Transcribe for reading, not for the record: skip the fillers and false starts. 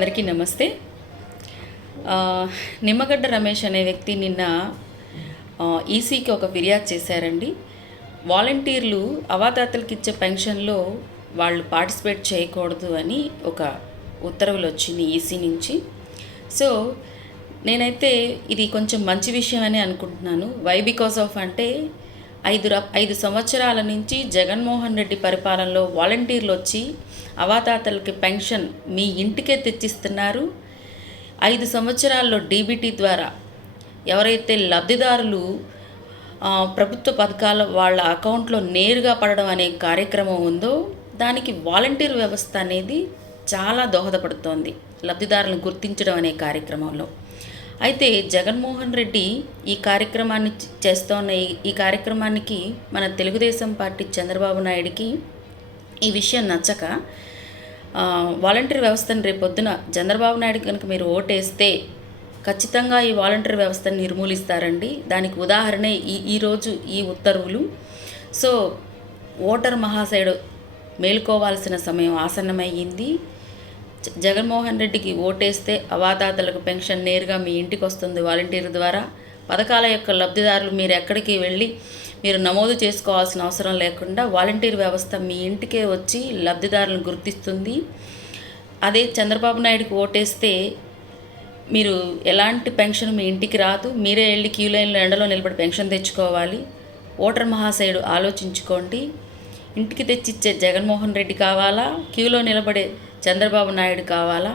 అందరికీ నమస్తే. నిమ్మగడ్డ రమేష్ అనే వ్యక్తి నిన్న ఈసీకి ఒక ఫిర్యాదు చేశారండి. వాలంటీర్లు అవాతాతలకు ఇచ్చే పెన్షన్లో వాళ్ళు పార్టిసిపేట్ చేయకూడదు అని ఒక ఉత్తర్వులు వచ్చింది ఈసీ నుంచి. సో నేనైతే ఇది కొంచెం మంచి విషయం అని అనుకుంటున్నాను. వై బికాస్ ఆఫ్ అంటే 5 సంవత్సరాల నుంచి జగన్మోహన్ రెడ్డి పరిపాలనలో వాలంటీర్లు వచ్చి అవాతాతలకి పెన్షన్ మీ ఇంటికే తెచ్చిస్తున్నారు. 5 సంవత్సరాల్లో డీబీటీ ద్వారా ఎవరైతే లబ్ధిదారులు ప్రభుత్వ పథకాల వాళ్ళ అకౌంట్లో నేరుగా పడడం అనే కార్యక్రమం ఉందో దానికి వాలంటీర్ వ్యవస్థ అనేది చాలా దోహదపడుతోంది లబ్ధిదారులను గుర్తించడం అనే కార్యక్రమంలో. అయితే జగన్మోహన్ రెడ్డి ఈ కార్యక్రమాన్ని చేస్తున్న ఈ కార్యక్రమానికి మన తెలుగుదేశం పార్టీ చంద్రబాబు నాయుడికి ఈ విషయం నచ్చక వాలంటీర్ వ్యవస్థను రేపొద్దున చంద్రబాబు నాయుడు కనుక మీరు ఓటేస్తే ఖచ్చితంగా ఈ వాలంటీర్ వ్యవస్థను నిర్మూలిస్తారండి. దానికి ఉదాహరణే ఈరోజు ఈ ఉత్తర్వులు. సో ఓటర్ మహాశయుడు మేలుకోవాల్సిన సమయం ఆసన్నమయ్యింది. జగన్మోహన్ రెడ్డికి ఓటేస్తే అవాతాతలకు పెన్షన్ నేరుగా మీ ఇంటికి వస్తుంది వాలంటీర్ ద్వారా. పథకాల యొక్క లబ్ధిదారులు మీరు ఎక్కడికి వెళ్ళి మీరు నమోదు చేసుకోవాల్సిన అవసరం లేకుండా వాలంటీర్ వ్యవస్థ మీ ఇంటికే వచ్చి లబ్ధిదారులను గుర్తిస్తుంది. అదే చంద్రబాబు నాయుడుకి ఓటేస్తే మీరు ఎలాంటి పెన్షన్ మీ ఇంటికి రాదు. మీరే వెళ్ళి క్యూ లైన్లో ఎండలో నిలబడి పెన్షన్ తెచ్చుకోవాలి. ఓటర్ మహాశయుడు ఆలోచించుకోండి. ఇంటికి తెచ్చిచ్చే జగన్మోహన్ రెడ్డి కావాలా, క్యూలో నిలబడే చంద్రబాబు నాయుడు కావాలా?